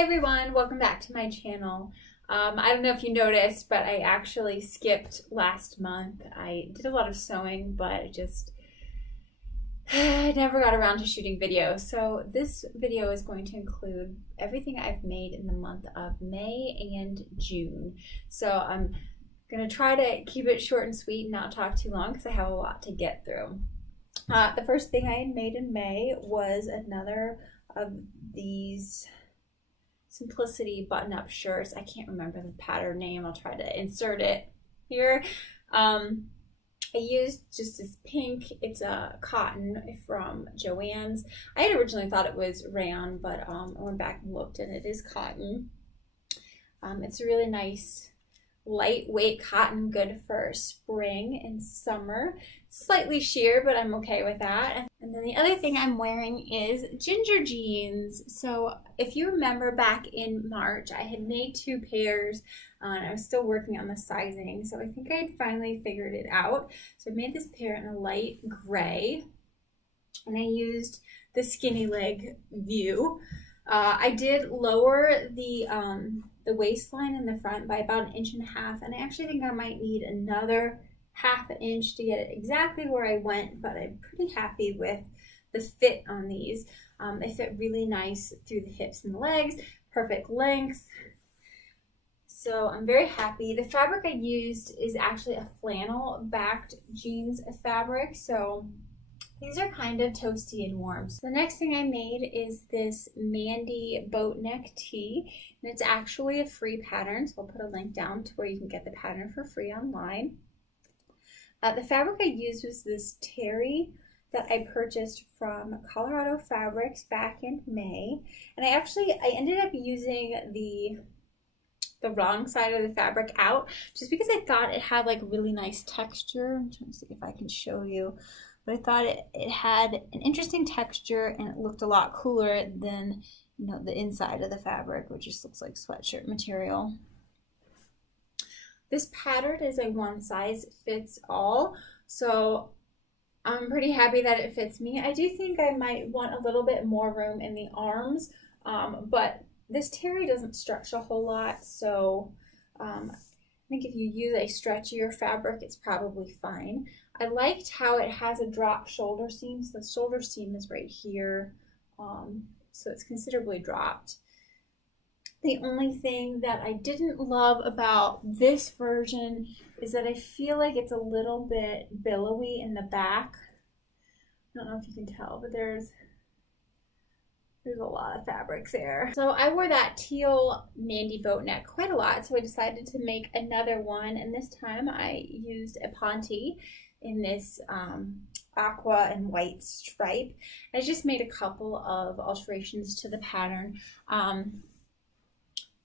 Hi everyone, welcome back to my channel. I don't know if you noticed, but I actually skipped last month. I did a lot of sewing, but I never got around to shooting videos. So this video is going to include everything I've made in the month of May and June. So I'm gonna try to keep it short and sweet and not talk too long because I have a lot to get through. The first thing I had made in May was another of these Simplicity button-up shirts. I can't remember the pattern name. I'll try to insert it here. I used just this pink. It's a cotton from Joann's. I had originally thought it was rayon, but I went back and looked and it is cotton. It's a really nice lightweight cotton, good for spring and summer. It's slightly sheer, but I'm okay with that. And then the other thing I'm wearing is ginger jeans. So if you remember back in March, I had made two pairs and I was still working on the sizing. So I think I had finally figured it out. So I made this pair in a light gray and I used the skinny leg view. I did lower the waistline in the front by about 1.5 inches, and I actually think I might need another 1/2 inch to get it exactly where I went, but I'm pretty happy with the fit on these. They fit really nice through the hips and the legs, perfect length. So I'm very happy. The fabric I used is actually a flannel backed jeans fabric, so these are kind of toasty and warm. So the next thing I made is this Mandi Boatneck tee, and it's actually a free pattern, so I'll put a link down to where you can get the pattern for free online. The fabric I used was this terry that I purchased from Colorado Fabrics back in May, and I ended up using the wrong side of the fabric out just because I thought it had like really nice texture. I'm trying to see if I can show you. But I thought it had an interesting texture and it looked a lot cooler than, you know, the inside of the fabric, which just looks like sweatshirt material. This pattern is a one size fits all, so I'm pretty happy that it fits me. I do think I might want a little bit more room in the arms, but this terry doesn't stretch a whole lot, so I think if you use a stretchier fabric, it's probably fine. I liked how it has a drop shoulder seam. So the shoulder seam is right here, so it's considerably dropped. The only thing that I didn't love about this version is that I feel like it's a little bit billowy in the back. I don't know if you can tell, but there's a lot of fabrics there. So I wore that teal Mandi Boatneck quite a lot, so I decided to make another one, and this time I used a ponte in this aqua and white stripe. I just made a couple of alterations to the pattern. On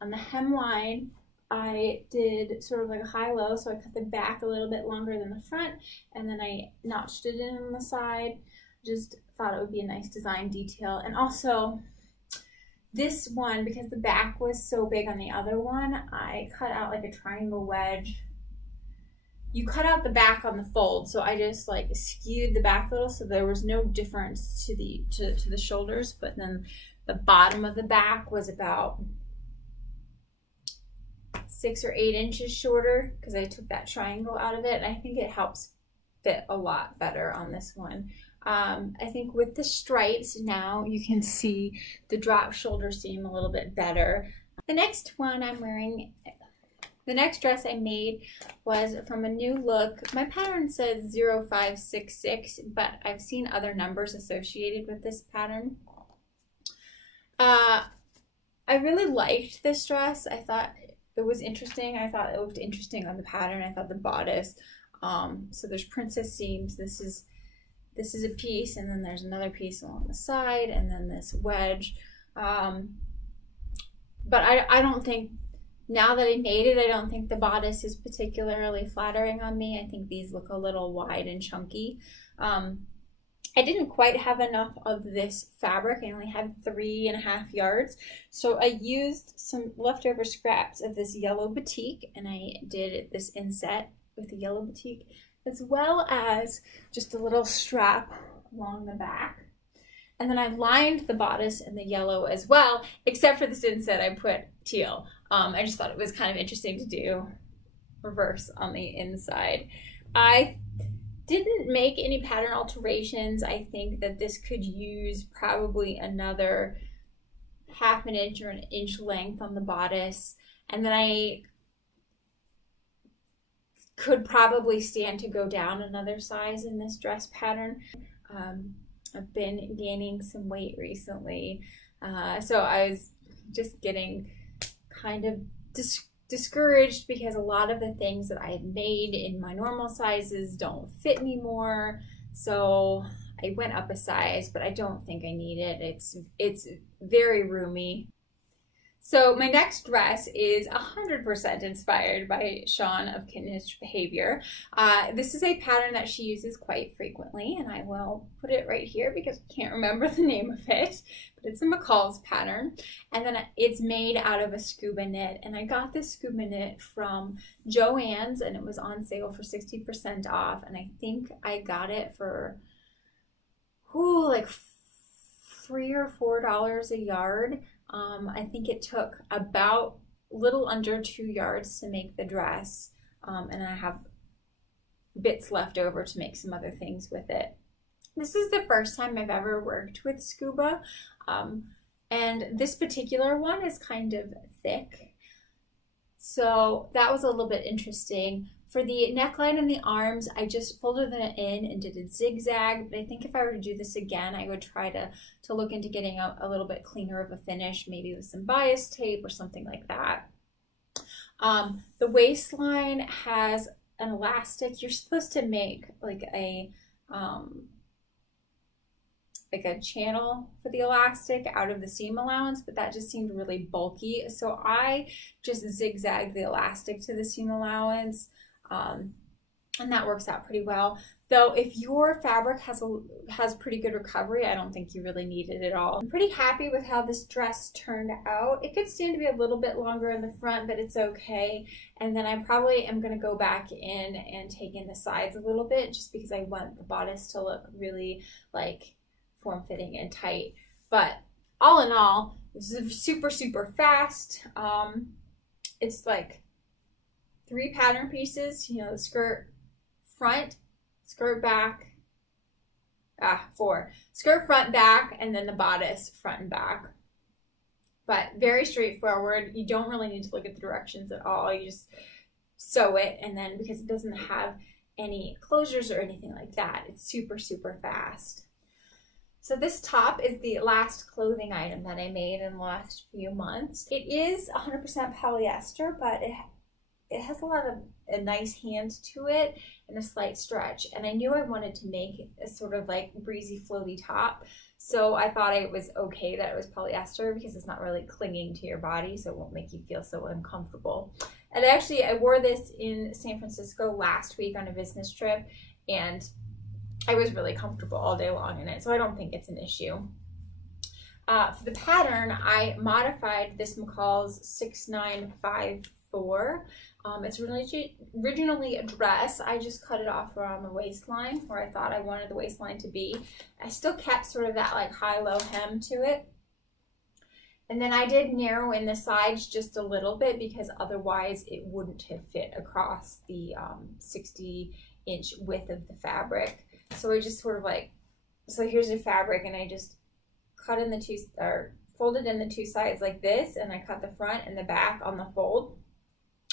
the hemline, I did sort of like a high-low, so I cut the back a little bit longer than the front, and then I notched it in on the side. Just thought it would be a nice design detail. And also this one, because the back was so big on the other one, I cut out like a triangle wedge. You cut out the back on the fold, so I just like skewed the back a little so there was no difference to the shoulders, but then the bottom of the back was about 6 or 8 inches shorter because I took that triangle out of it, and I think it helps fit a lot better on this one. I think with the stripes now you can see the drop shoulder seam a little bit better. The next one I'm wearing, the next dress I made was from a new look. My pattern says 0566, but I've seen other numbers associated with this pattern. I really liked this dress. I thought it was interesting. I thought it looked interesting on the pattern. I thought the bodice, so there's princess seams. This is a piece, and then there's another piece along the side, and then this wedge. But I don't think, now that I made it, I don't think the bodice is particularly flattering on me. I think these look a little wide and chunky. I didn't quite have enough of this fabric. I only had 3.5 yards. So I used some leftover scraps of this yellow batik, and I did this inset with the yellow batik, as well as just a little strap along the back. And then I lined the bodice in the yellow as well, except for this inset I put teal. I just thought it was kind of interesting to do reverse on the inside. I didn't make any pattern alterations. I think that this could use probably another half an inch or an inch length on the bodice. And then I could probably stand to go down another size in this dress pattern. I've been gaining some weight recently, so I was just getting kind of discouraged because a lot of the things that I had made in my normal sizes don't fit anymore. So I went up a size, but I don't think I need it. It's very roomy. So my next dress is 100% inspired by Sean of Kittenish Behavior. This is a pattern that she uses quite frequently, and I will put it right here because I can't remember the name of it, but it's a McCall's pattern. And then it's made out of a scuba knit, and I got this scuba knit from Joann's, and it was on sale for 60% off, and I think I got it for like $3 or $4 a yard. I think it took about a little under 2 yards to make the dress, and I have bits left over to make some other things with it. This is the first time I've ever worked with scuba, and this particular one is kind of thick, so that was a little bit interesting. For the neckline and the arms, I just folded them in and did a zigzag, but I think if I were to do this again, I would try to look into getting a little bit cleaner of a finish, maybe with some bias tape or something like that. The waistline has an elastic. You're supposed to make like a channel for the elastic out of the seam allowance, but that just seemed really bulky. So I just zigzagged the elastic to the seam allowance. And that works out pretty well. Though if your fabric has pretty good recovery, I don't think you really need it at all. I'm pretty happy with how this dress turned out. It could stand to be a little bit longer in the front, but it's okay. And then I probably am going to go back in and take in the sides a little bit, just because I want the bodice to look really like form-fitting and tight. But all in all, this is super, super fast. It's like 3 pattern pieces, you know, the skirt front, skirt back, 4. Skirt front, back, and then the bodice front and back. But very straightforward. You don't really need to look at the directions at all. You just sew it, and then because it doesn't have any closures or anything like that, it's super, super fast. So this top is the last clothing item that I made in the last few months. It is 100% polyester, but it has a nice hand to it and a slight stretch. And I knew I wanted to make a sort of like breezy, floaty top. So I thought it was okay that it was polyester because it's not really clinging to your body, so it won't make you feel so uncomfortable. And actually, I wore this in San Francisco last week on a business trip, and I was really comfortable all day long in it, so I don't think it's an issue. For the pattern, I modified this McCall's 6954. It's originally a dress. I just cut it off around the waistline where I thought I wanted the waistline to be. I still kept sort of that like high-low hem to it. And then I did narrow in the sides just a little bit because otherwise it wouldn't have fit across the 60-inch width of the fabric. So I just sort of like, so here's the fabric, and I just cut in the two, or folded in the 2 sides like this, and I cut the front and the back on the fold.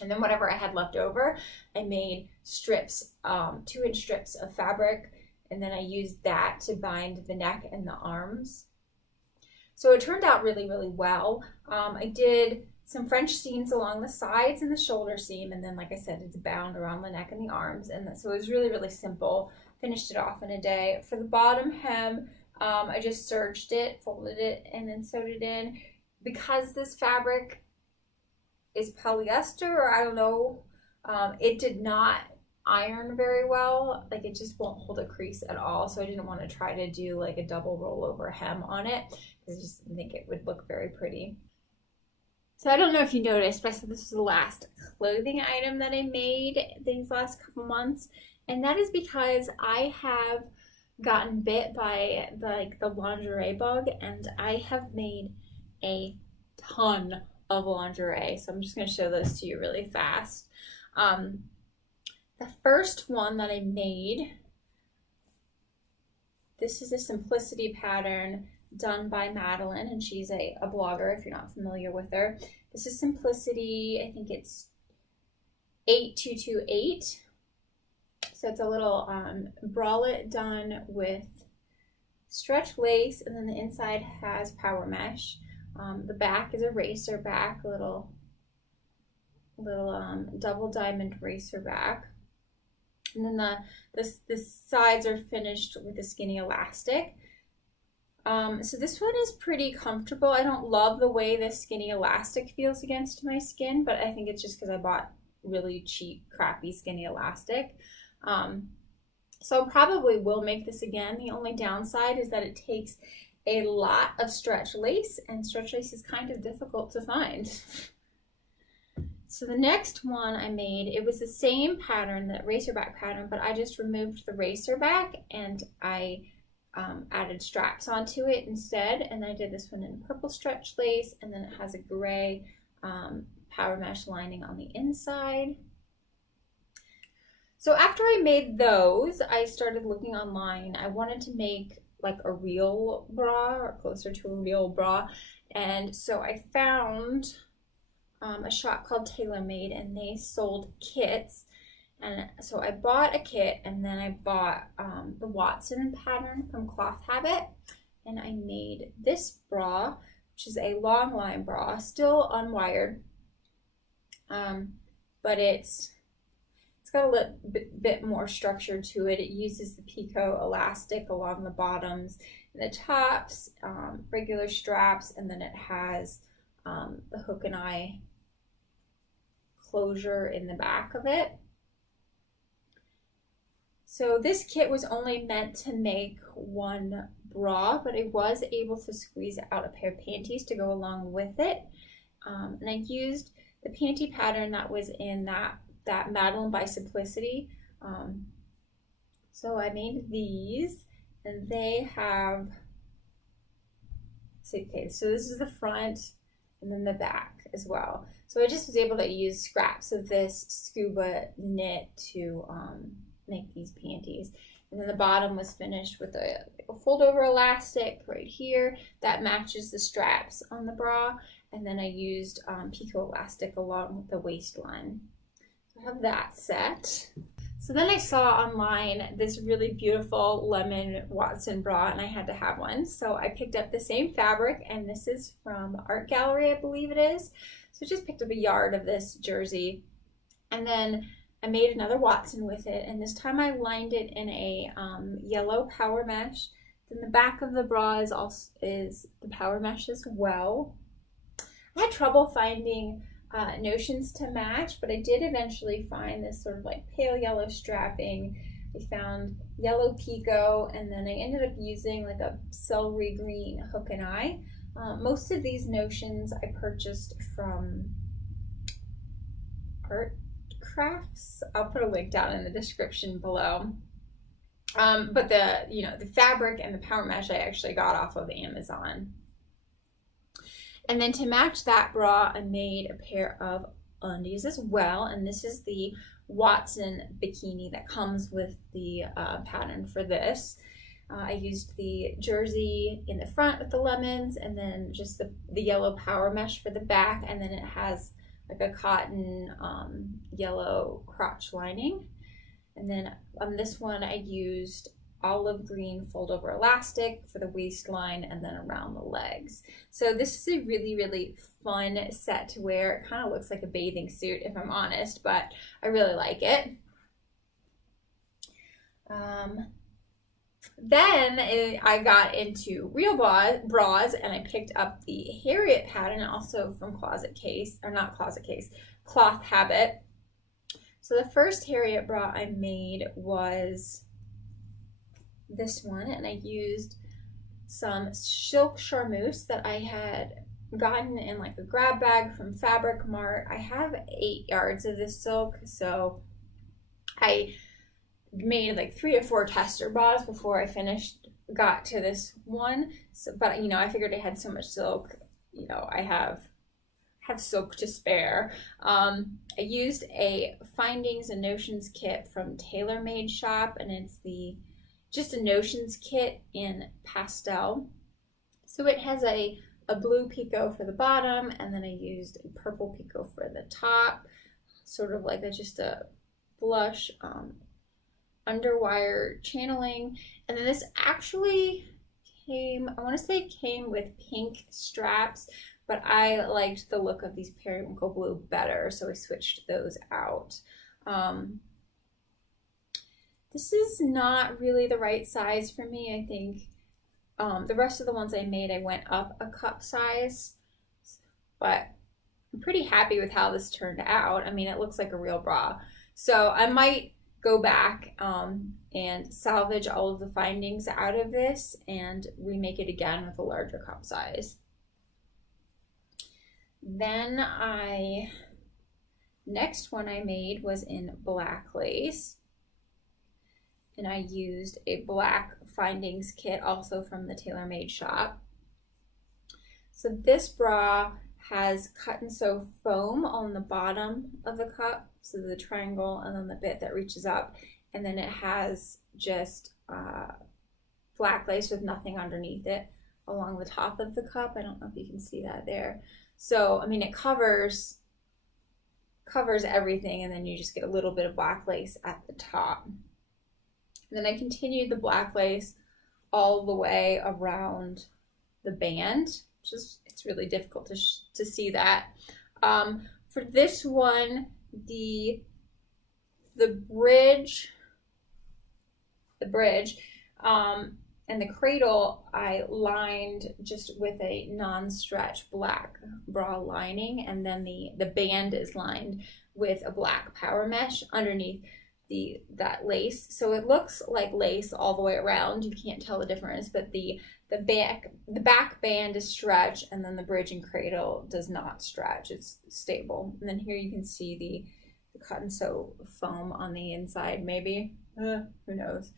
And then whatever I had left over, I made strips, 2-inch strips of fabric, and then I used that to bind the neck and the arms. So it turned out really, really well. I did some French seams along the sides and the shoulder seam, and then like I said, it's bound around the neck and the arms, and so it was really, really simple. Finished it off in a day. For the bottom hem, I just serged it, folded it, and then sewed it in. Because this fabric is polyester, or I don't know, it did not iron very well. Like it just won't hold a crease at all, so I didn't want to try to do like a double rollover hem on it because I just didn't think it would look very pretty. So I don't know if you noticed, but I said this was the last clothing item that I made these last couple months, and that is because I have gotten bit by the lingerie bug, and I have made a ton of lingerie. So I'm just going to show those to you really fast. The first one that I made, this is a simplicity pattern done by Madeline, and she's a blogger if you're not familiar with her. This is Simplicity, I think it's 8228. So it's a little bralette done with stretch lace, and then the inside has power mesh. The back is a racer back, little double diamond racer back. And then the sides are finished with a skinny elastic. So this one is pretty comfortable. I don't love the way this skinny elastic feels against my skin, but I think it's just because I bought really cheap, crappy skinny elastic. So I probably will make this again. The only downside is that it takes a lot of stretch lace, and stretch lace is kind of difficult to find. So the next one I made, it was the same pattern, the racer back pattern, but I just removed the racer back and I added straps onto it instead. And I did this one in purple stretch lace, and then it has a gray power mesh lining on the inside. So after I made those, I started looking online. I wanted to make like a real bra, or closer to a real bra. And so I found a shop called Sheila Made, and they sold kits. And so I bought a kit, and then I bought the Watson pattern from Cloth Habit, and I made this bra, which is a long line bra, still unwired, but it's got a little bit more structure to it. It uses the picot elastic along the bottoms and the tops, regular straps, and then it has the hook and eye closure in the back of it. So this kit was only meant to make one bra, but I was able to squeeze out a pair of panties to go along with it. And I used the panty pattern that was in that Madeline by Simplicity. So I made these, and they have, okay, so this is the front and then the back as well. So I just was able to use scraps of this scuba knit to make these panties. And then the bottom was finished with a fold over elastic right here that matches the straps on the bra. And then I used picot elastic along the waistline. So I have that set. So then I saw online this really beautiful lemon Watson bra, and I had to have one. So I picked up the same fabric, and this is from Art Gallery, I believe it is. So I just picked up a yard of this jersey, and then I made another Watson with it, and this time I lined it in a yellow power mesh. Then the back of the bra is the power mesh as well. I had trouble finding notions to match, but I did eventually find this sort of like pale yellow strapping. I found yellow picot, and then I ended up using like a celery green hook and eye. Most of these notions I purchased from Art Crafts. I'll put a link down in the description below. But the fabric and the power mesh I actually got off of Amazon. And then to match that bra, I made a pair of undies as well. And this is the Watson bikini that comes with the pattern for this. I used the jersey in the front with the lemons, and then just the yellow power mesh for the back. And then it has like a cotton yellow crotch lining. And then on this one, I used olive green fold over elastic for the waistline and then around the legs. So this is a really, really fun set to wear. It kind of looks like a bathing suit if I'm honest, but I really like it. Then I got into real bras, and I picked up the Harriet pattern, also from Cloth Habit. So the first Harriet bra I made was this one, and I used some silk charmeuse that I had gotten in like a grab bag from Fabric Mart. I have 8 yards of this silk, so I made like 3 or 4 tester bras before I got to this one. So, but you know, I figured I had so much silk, you know, I have silk to spare. I used a Findings and Notions kit from Tailor Made shop, and it's just a Notions kit in pastel. So it has a blue picot for the bottom, and then I used a purple picot for the top, sort of like just a blush underwire channeling. And then this actually came, I want to say it came with pink straps, but I liked the look of these periwinkle blue better, so I switched those out. This is not really the right size for me. I think the rest of the ones I made, I went up a cup size, but I'm pretty happy with how this turned out. I mean, it looks like a real bra. So I might go back and salvage all of the findings out of this and remake it again with a larger cup size. Then next one I made was in black lace, and I used a black Findings kit also from the Tailor Made shop. So this bra has cut and sew foam on the bottom of the cup, so the triangle and then the bit that reaches up, and then it has just black lace with nothing underneath it along the top of the cup. I don't know if you can see that there. So I mean, it covers everything, and then you just get a little bit of black lace at the top. And then I continued the black lace all the way around the band. It's really difficult to see that. For this one, the bridge and the cradle I lined just with a non-stretch black bra lining, and then the band is lined with a black power mesh underneath that lace. So it looks like lace all the way around. You can't tell the difference, but the back band is stretched, and then the bridge and cradle does not stretch. It's stable. And then here you can see the cut and sew foam on the inside, maybe. Who knows?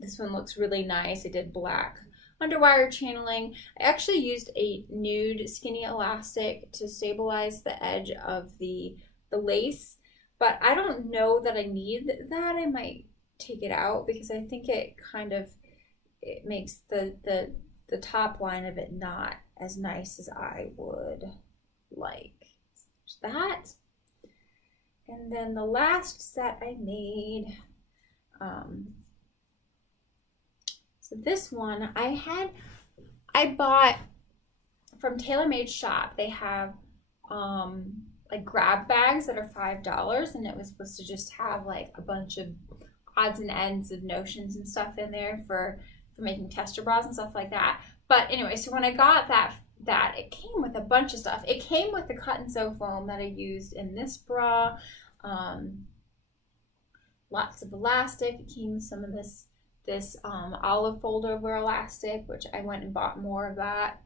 This one looks really nice. I did black underwire channeling. I actually used a nude skinny elastic to stabilize the edge of the lace, but I don't know that I need that. I might take it out because I think it makes the top line of it not as nice as I would like. There's that. And then the last set I made, so this one I bought from Tailor Made shop. They have like grab bags that are $5, and it was supposed to just have like a bunch of odds and ends of notions and stuff in there for making tester bras and stuff like that. But anyway, so when I got that it came with a bunch of stuff. It came with the cut and sew foam that I used in this bra, lots of elastic. It came with some of this olive fold over elastic, which I went and bought more of that.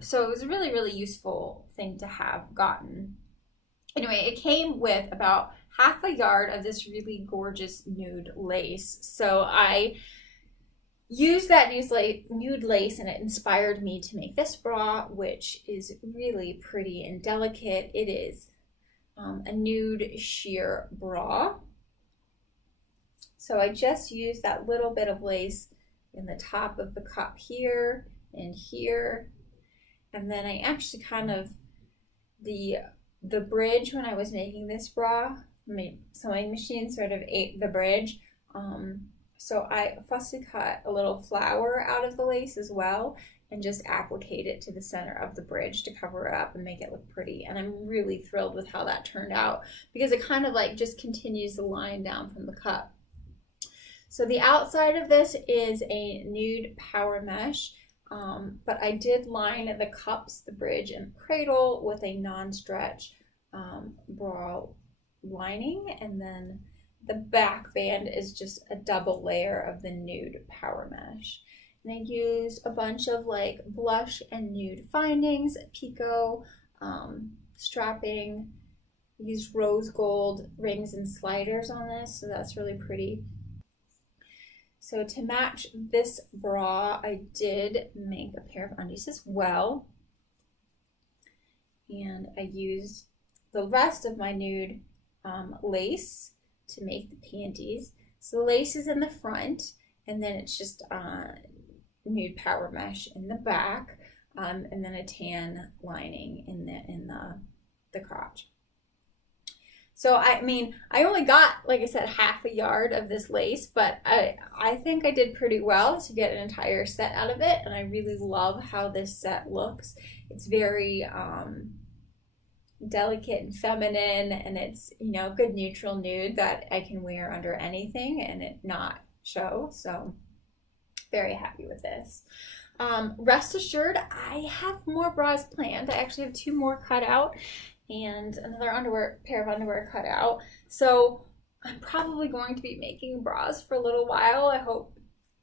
So it was a really, really useful thing to have gotten. Anyway, it came with about half a yard of this really gorgeous nude lace. So I used that nude lace, and it inspired me to make this bra, which is really pretty and delicate. It is a nude sheer bra. So I just used that little bit of lace in the top of the cup here and here. And then I actually kind of, the bridge when I was making this bra, my sewing machine sort of ate the bridge. So I fussy cut a little flower out of the lace as well and just appliqued it to the center of the bridge to cover it up and make it look pretty. And I'm really thrilled with how that turned out because it kind of like just continues the line down from the cup. So the outside of this is a nude power mesh, but I did line the cups, the bridge, and the cradle with a non-stretch bra lining, and then the back band is just a double layer of the nude power mesh. And I used a bunch of like blush and nude findings, picot, strapping, used rose gold rings and sliders on this, so that's really pretty. So to match this bra, I did make a pair of undies as well. And I used the rest of my nude lace to make the panties. So the lace is in the front, and then it's just nude power mesh in the back, and then a tan lining in the crotch. So I mean, I only got, like I said, half a yard of this lace, but I think I did pretty well to get an entire set out of it, and I really love how this set looks. It's very delicate and feminine, and it's, you know, good neutral nude that I can wear under anything and it not show. So very happy with this. Rest assured, I have more bras planned. I actually have 2 more cut out and another pair of underwear cut out. So I'm probably going to be making bras for a little while. I hope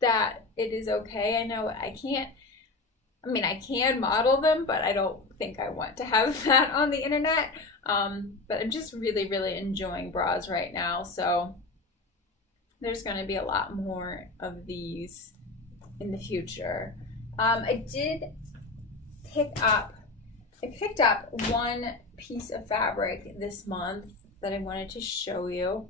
that it is okay. I know I can model them, but I don't think I want to have that on the internet. But I'm just really, really enjoying bras right now. So there's going to be a lot more of these in the future. I picked up one piece of fabric this month that I wanted to show you.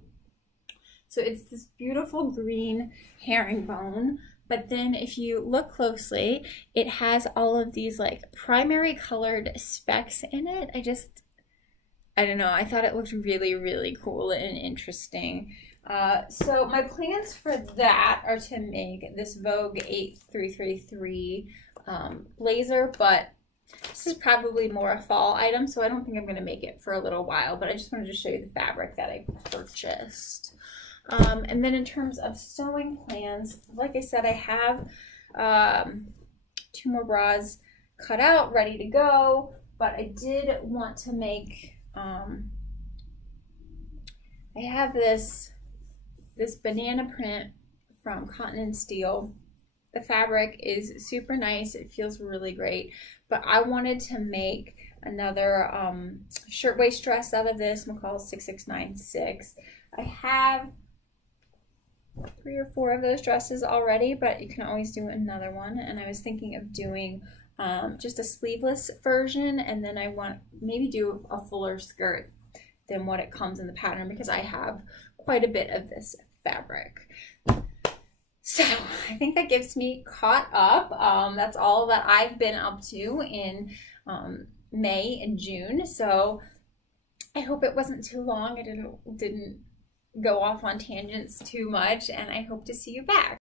So it's this beautiful green herringbone, but then if you look closely, it has all of these like primary colored specks in it. I don't know, I thought it looked really, really cool and interesting. So my plans for that are to make this Vogue 8333 blazer, but this is probably more a fall item, so I don't think I'm going to make it for a little while, but I just wanted to show you the fabric that I purchased. And then in terms of sewing plans, like I said, I have 2 more bras cut out, ready to go, but I did want to make, I have this banana print from Cotton and Steel. The fabric is super nice. It feels really great. But I wanted to make another shirtwaist dress out of this, McCall 6696. I have 3 or 4 of those dresses already, but you can always do another one. And I was thinking of doing just a sleeveless version, and then I want maybe do a fuller skirt than what it comes in the pattern, because I have quite a bit of this fabric. So I think that gets me caught up. That's all that I've been up to in May and June. So I hope it wasn't too long. I didn't go off on tangents too much, and I hope to see you back.